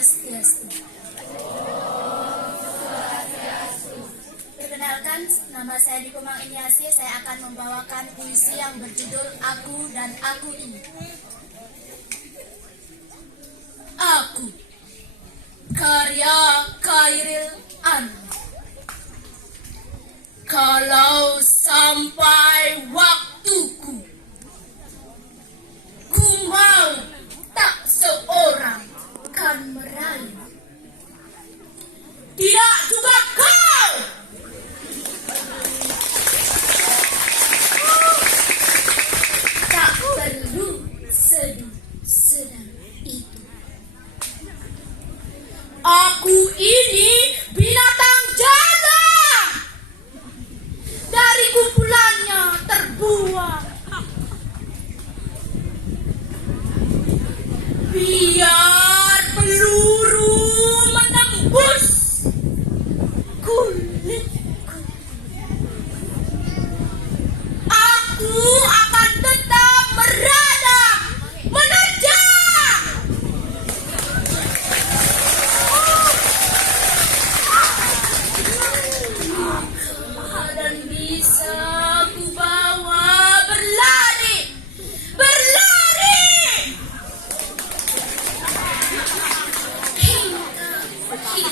Swastiastu. Perkenalkan, nama saya Dikomang Iniasi. Saya akan membawakan puisi yang berjudul Aku dan Aku Ini. Aku, karya Khairil Anwar. Kalau sampai waktuku, ku mau tak seorang kan merayu. Tidak juga kau. Tak perlu sedih sedang itu. Aku ini binatang jalan, dari kumpulannya terbuang. Biar peluru menembus kulitku, aku akan tetap meradang, menerjang. Dan bisa ku bawa berlari, berlari hingga hilang pergi.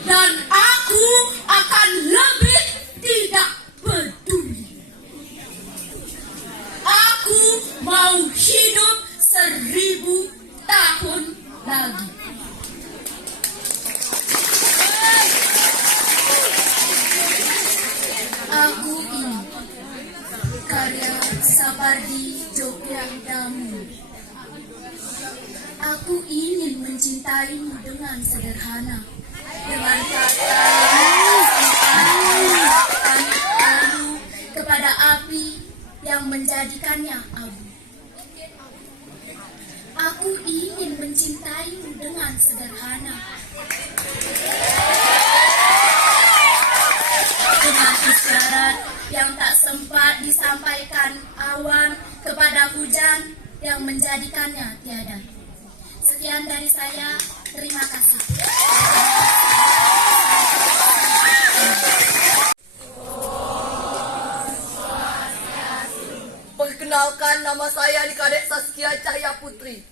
Dan aku akan lebih tidak peduli. Aku mau hidup 1000 tahun lagi. Aku ini karya Sapardi Djoko. Aku ingin mencintaimu dengan sederhana, dengan kata alu kepada api yang menjadikannya abu. Aku ingin mencintaimu dengan sederhana, dengan isyarat yang tak sempat disampaikan awan kepada hujan yang menjadikannya tiada. Sekian dari saya, terima kasih. Perkenalkan, nama saya Adik Saskia Cahya Putri.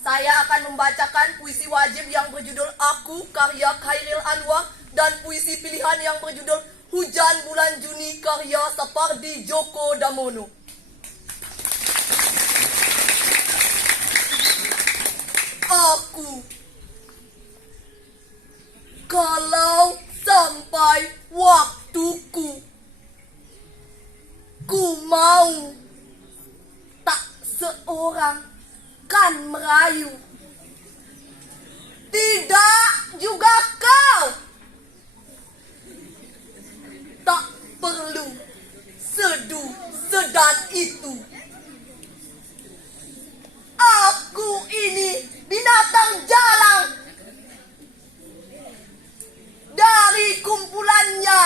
Saya akan membacakan puisi wajib yang berjudul Aku karya Khairil Anwar dan puisi pilihan yang berjudul Hujan Bulan Juni karya Sapardi Djoko. Aku, kalau sampai waktuku, ku mau tak seorang kan merayu. Tidak juga kau. Tak perlu seduh sedan itu. Aku ini binatang jalang, dari kumpulannya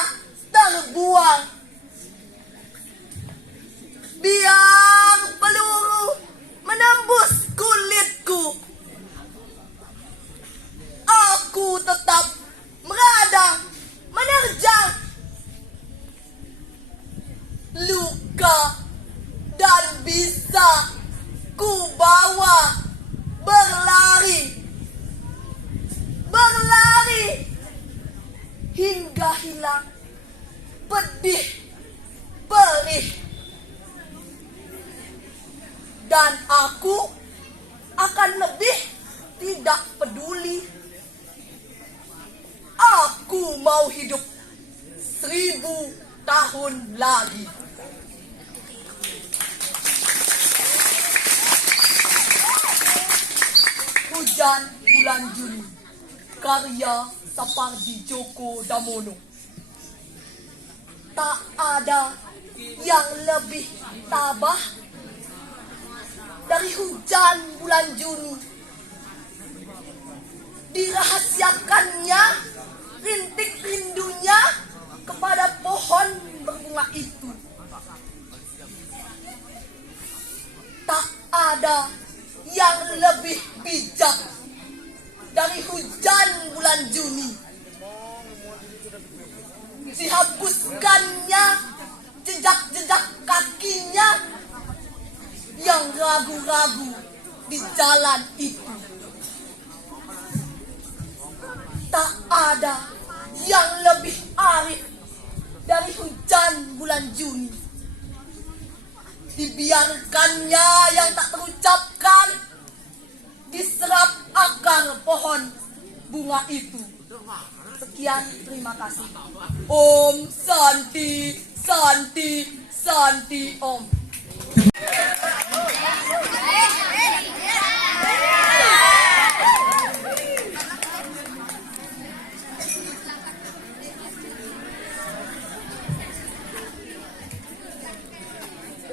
terbuang. Biar peluru menembus kulitku, aku tetap meradang, menerjang. Luka dan bisa ku bawa berlari, berlari hingga hilang pedih perih. Dan aku akan lebih tidak peduli. Aku mau hidup 1000 tahun lagi. Hujan Bulan Juni karya Sapardi Djoko. Tak ada yang lebih tabah dari hujan bulan Juni. Dirahasiakannya rintik rindunya kepada pohon berbunga itu. ada yang lebih bijak dari hujan bulan Juni. Dihapuskannya jejak-jejak kakinya yang ragu-ragu di jalan itu. Tak ada yang lebih arif dari hujan bulan Juni. Dibiarkannya yang tak terucapkan diserap akar pohon bunga itu. Sekian, terima kasih. Om Santi, Santi, Santi Om.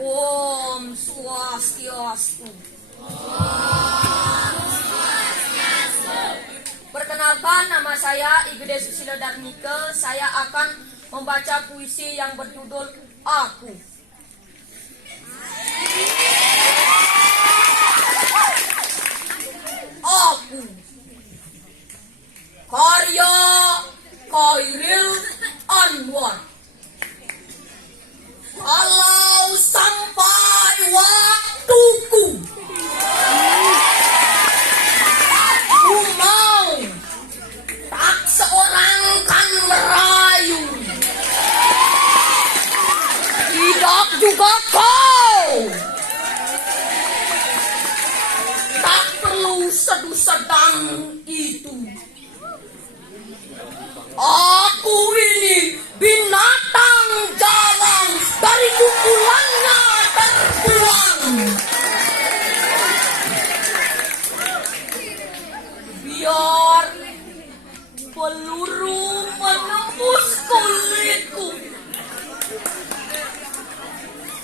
Om Swastiastu. Perkenalkan, nama saya Igede Susilo Darmike. Saya akan membaca puisi yang berjudul Aku. Aku. Karya Khairil Anwar. Kalau sampai waktuku, aku mau tak seorang kan merayu, tidak juga kau. Tak perlu sedu-sedang itu. Aku ini binatang jalan, dari pukulannya terbuang. Biar peluru menembus kulitku,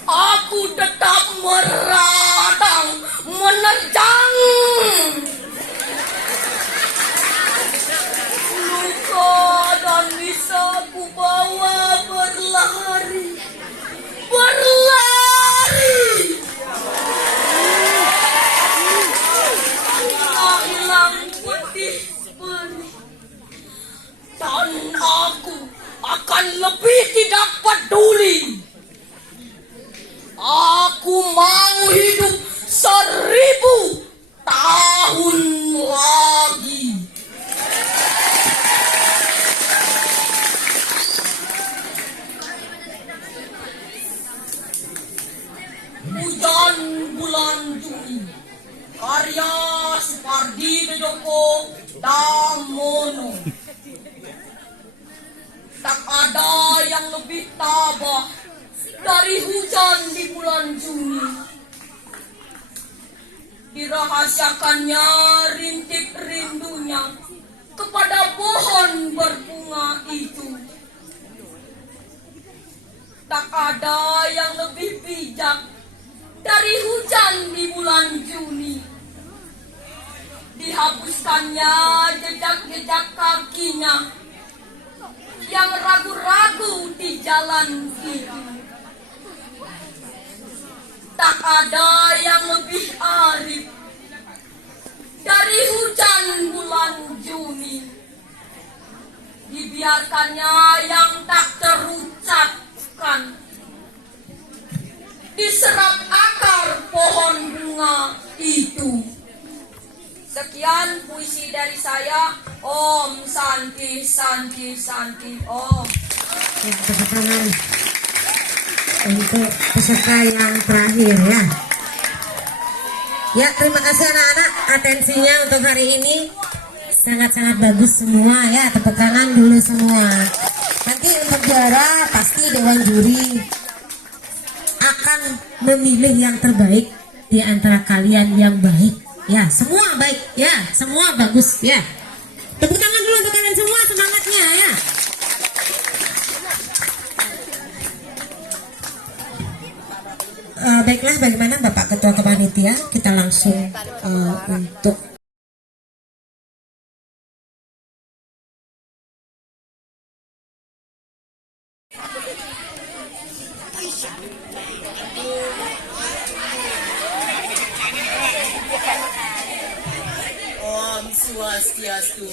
aku tetap meradang, menerjang. Luka dan bisa ku bawa berlari, berlari. Hilang putih perih, dan aku akan lebih tidak peduli. Aku mau hidup 1000 tahun lagi. Hujan bulan Juni, karya Supardi Djoko Damono. Tak ada yang lebih tabah dari hujan di bulan Juni. Dirahasiakannya rintik rindunya kepada pohon berbunga itu. Tak ada yang lebih bijak dari hujan di bulan Juni. Dihapuskannya jejak-jejak kakinya yang ragu-ragu di jalan itu. Tak ada yang lebih arif dari hujan bulan Juni. Dibiarkannya yang tak terucapkan diserap akar pohon bunga itu. Sekian puisi dari saya. Om Santi, Santi, Santi, Om. Tepuk tangan untuk peserta yang terakhir ya. Ya, terima kasih anak-anak atensinya untuk hari ini. Sangat-sangat bagus semua ya. Tepuk tangan dulu semua. Nanti untuk juara pasti dewan juri akan memilih yang terbaik di antara kalian yang baik. Ya, semua baik ya, semua bagus ya. Tepuk tangan dulu untuk kalian semua, semangatnya ya. Baiklah, bagaimana Bapak Ketua Kepanitia? Kita langsung untuk Swastiastu.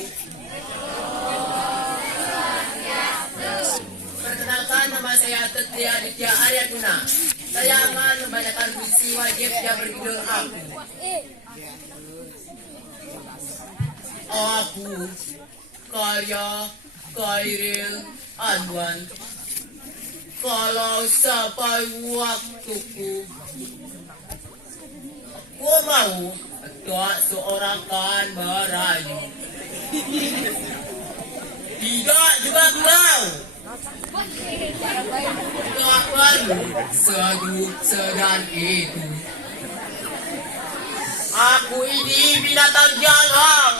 Perkenalkan, nama saya Tetria Aditya Aryaguna. Saya akan membacakan puisi wajib yang berjudul Aku. Aku, karya Khairil Anwar. Kalau sampai waktuku, aku mau tak seorang kan merayu. Tidak juga kau. Tak perlu seduh sedan itu. Aku ini binatang jalang.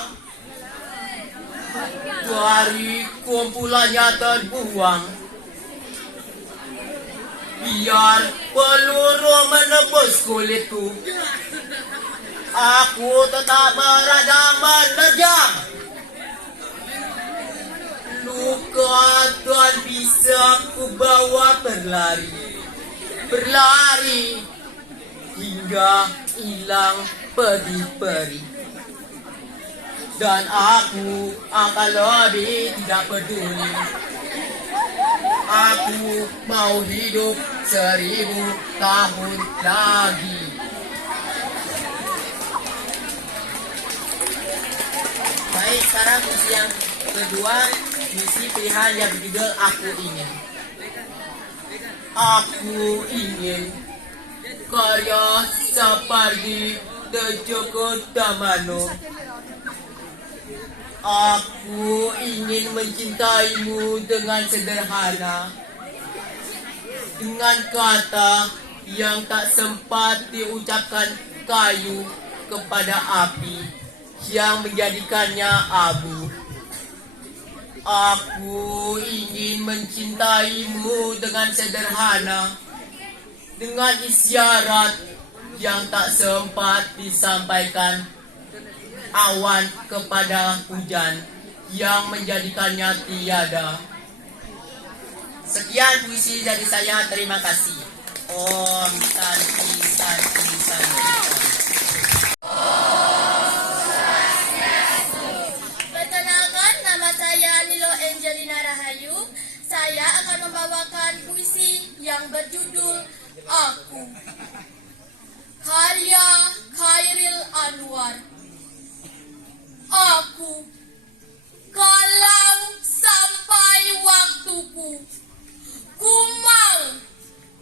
Dari kumpulannya terbuang. Biar peluru menembus kulitku, aku tetap meradang menerjang. Luka dan bisa ku bawa berlari, berlari hingga hilang peri-peri. Dan aku akan lebih tidak peduli. Aku mau hidup 1000 tahun lagi. Baik, sekarang misi yang kedua, misi pilihan yang berjudul Aku Ingin. Aku ingin karya Sapardi Djoko Damono. Aku ingin mencintaimu dengan sederhana, dengan kata yang tak sempat diucapkan kayu kepada api yang menjadikannya abu. Aku ingin mencintaimu dengan sederhana, dengan isyarat yang tak sempat disampaikan awan kepada hujan yang menjadikannya tiada. Sekian puisi dari saya, terima kasih. Om Santi Santi Santi. Perkenalkan, nama saya Nilo Angelina Rahayu. Saya akan membawakan puisi yang berjudul Aku. Karya Khairil Anwar. Aku, kalau sampai waktuku, ku mau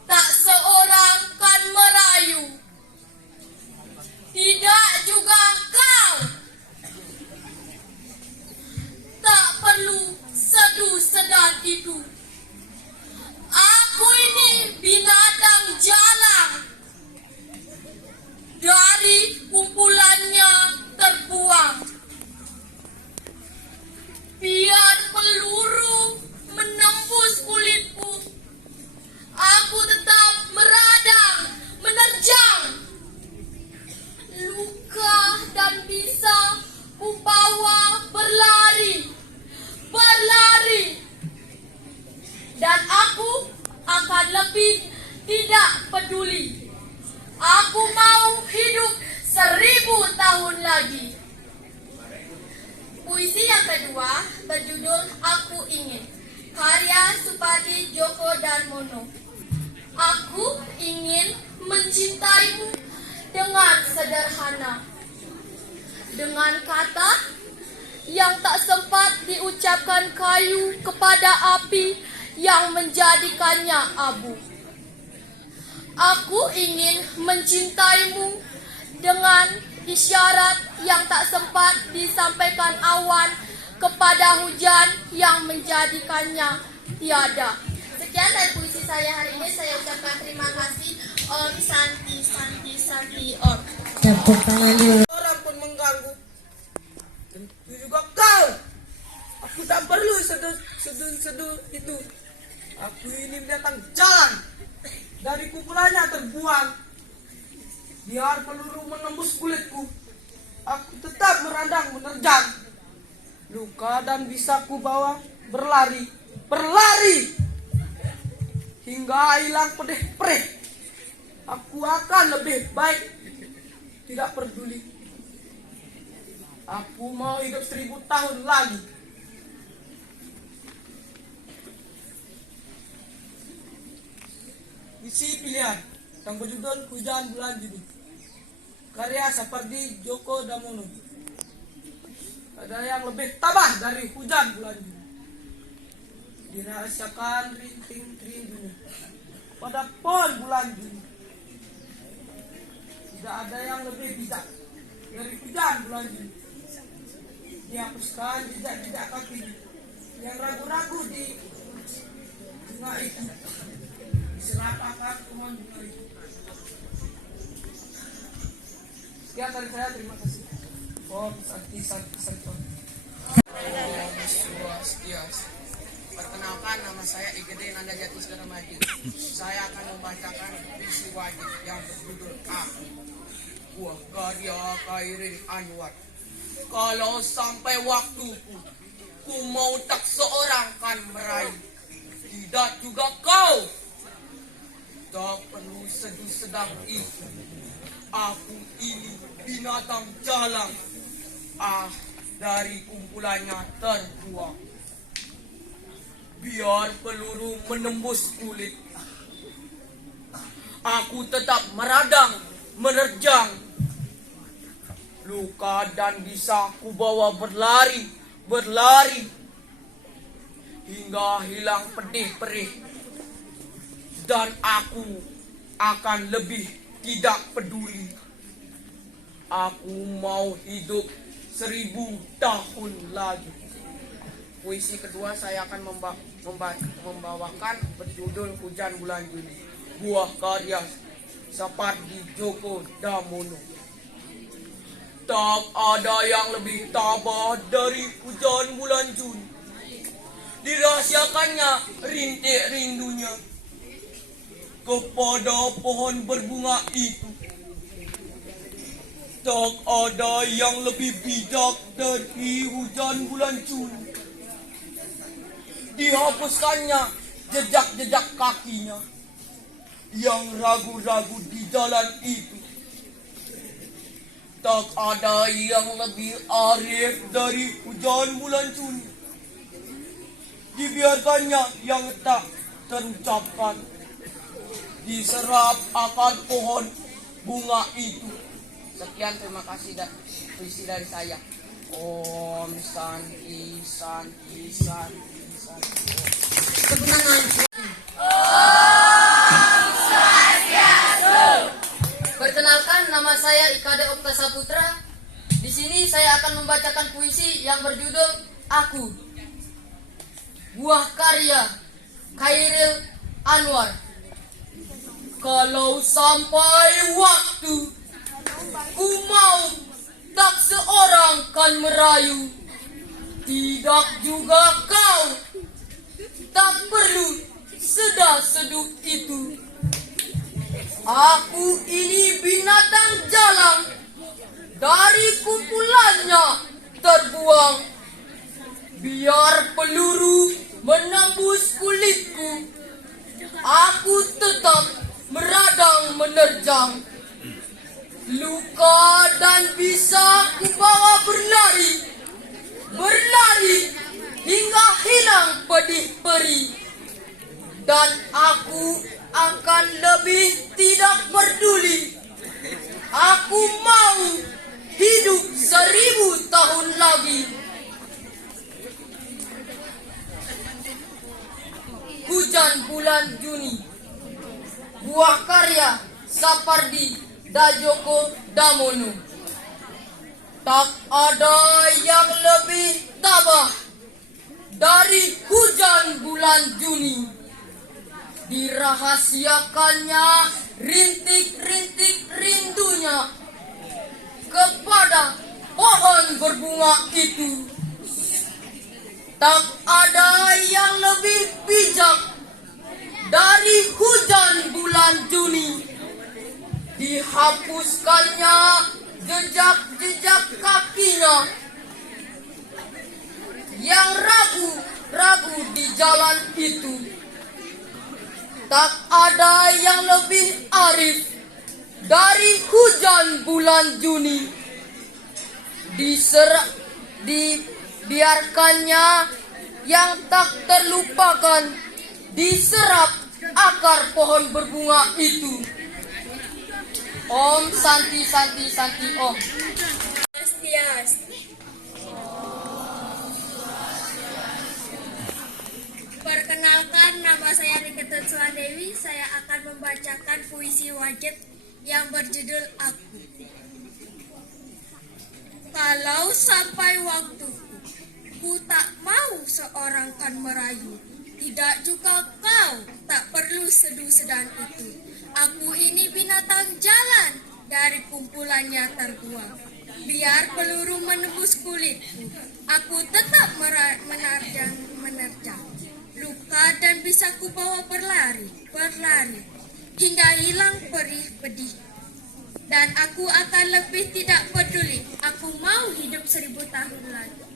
tak seorang kan merayu. Tidak juga kau. Tak perlu seduh sedan itu. Aku ini binatang jalang. Dari kumpulannya terbuang. Biar peluru menembus kulitku, aku tetap meradang, menerjang. Luka dan bisa ku bawa berlari, berlari. Dan aku akan lebih tidak peduli. Aku mau hidup 1000 tahun lagi. Puisi yang kedua berjudul Aku Ingin, karya Sapardi Djoko Damono. Aku ingin mencintaimu dengan sederhana, dengan kata yang tak sempat diucapkan kayu kepada api yang menjadikannya abu. Aku ingin mencintaimu dengan isyarat yang tak sempat disampaikan awan kepada hujan yang menjadikannya tiada. Sekian dari puisi saya hari ini. Saya ucapkan terima kasih. Om Santi Santi Santi Om. Tepuk tangan dulu. Orang pun mengganggu. Tentu juga kau. Aku tak perlu seduh itu. Aku ini datang jalan. Dari kumpulannya terbuang. Biar peluru menembus kulitku, aku tetap meradang menerjang. Luka dan bisa ku bawa berlari, berlari hingga hilang perih-perih. Aku akan lebih baik tidak peduli. Aku mau hidup 1000 tahun lagi. Isi pilihan yang berjudul Hujan Bulan Juni, karya Sapardi Djoko Damono. Ada yang lebih tabah dari hujan bulan Juni. Dirahasiakan rinting-rintingnya pada pohon bulan Juni. Tidak ada yang lebih bijak dari hujan bulan Juni. Dihapuskan jejak-jejak kaki yang ragu-ragu di bunga itu. Diserapkan pohon bunga itu. Sekian dari saya, terima kasih. Om Santi Santi Santo. Om Swastiastu. Perkenalkan, nama saya Igede Nanda Jati Segera Maju. Saya akan membacakan puisi wajib yang berjudul Aku. Buah karya Khairil Anwar. Kalau sampai waktuku, ku mau tak seorang kan meraih. Tidak juga kau. Tak perlu seduh sedang itu. Aku ini binatang jalang. Dari kumpulannya terbuang. Biar peluru menembus kulit, aku tetap meradang, menerjang. Luka dan bisa ku bawa berlari, berlari, hingga hilang pedih perih. Dan aku akan lebih tidak peduli. Aku mau hidup 1000 tahun lagi. Puisi kedua saya akan membawakan berjudul Hujan Bulan Juni. Buah karya Sapardi Djoko Damono. Tak ada yang lebih tabah dari hujan bulan Juni. Dirahasiakannya rintik rindunya kepada pohon berbunga itu. Tak ada yang lebih bijak dari hujan bulan Juni. Dihapuskannya jejak-jejak kakinya yang ragu-ragu di jalan itu. Tak ada yang lebih arif dari hujan bulan Juni. Dibiarkannya yang tak terucapkan diserap akan pohon bunga itu. Sekian, terima kasih puisi dari saya. Om Santi Santi Santi Santi. Kemenangan. Perkenalkan, nama saya Ikade Okta Saputra. Di sini saya akan membacakan puisi yang berjudul Aku. Buah karya Khairil Anwar. Kalau sampai waktu, ku mau tak seorang kan merayu. Tidak juga kau. Tak perlu sedah-seduh itu. Aku ini binatang jalang. Dari kumpulannya terbuang. Biar peluru menembus kulitku, aku tetap meradang menerjang. Luka dan bisa ku bawa berlari, berlari hingga hilang pedih perih. Dan aku akan lebih tidak peduli. Aku mau hidup 1000 tahun lagi. Hujan Bulan Juni. Buah karya Sapardi Djoko Damono. Tak ada yang lebih tabah dari hujan bulan Juni. Dirahasiakannya rintik-rintik rindunya kepada pohon berbunga itu. Tak ada yang lebih bijak dari hujan bulan Juni. Dihapuskannya jejak-jejak kakinya yang ragu-ragu di jalan itu. Tak ada yang lebih arif dari hujan bulan Juni. dibiarkannya yang tak terlupakan diserap akar pohon berbunga itu. Om Santi Santi Santi Om. Perkenalkan, nama saya Niketun Suhandewi. Saya akan membacakan puisi wajib yang berjudul Aku. Kalau sampai waktu ku tak mau seorang kan merayu, tidak juga kau tak perlu sedu-sedan itu. Aku ini binatang jalan, dari kumpulannya terbuang. Biar peluru menembus kulitku, aku tetap menerjang luka dan bisa ku bawa berlari hingga hilang perih pedih. Dan aku akan lebih tidak peduli. Aku mau hidup 1000 tahun lagi.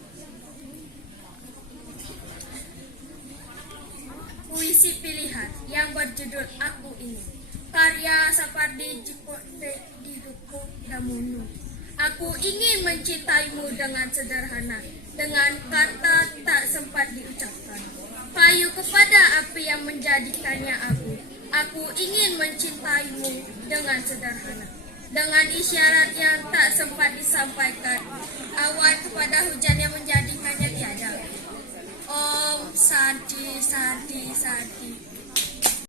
Puisi pilihan yang berjudul Aku Ini, karya Sapardi Djoko Damono. Aku ingin mencintaimu dengan sederhana, dengan kata tak sempat diucapkan. Payu kepada api yang menjadikannya abu. Aku ingin mencintaimu dengan sederhana, dengan isyarat yang tak sempat disampaikan. Awan kepada hujan yang menjadikannya tiada. Om Santi Santi Santi.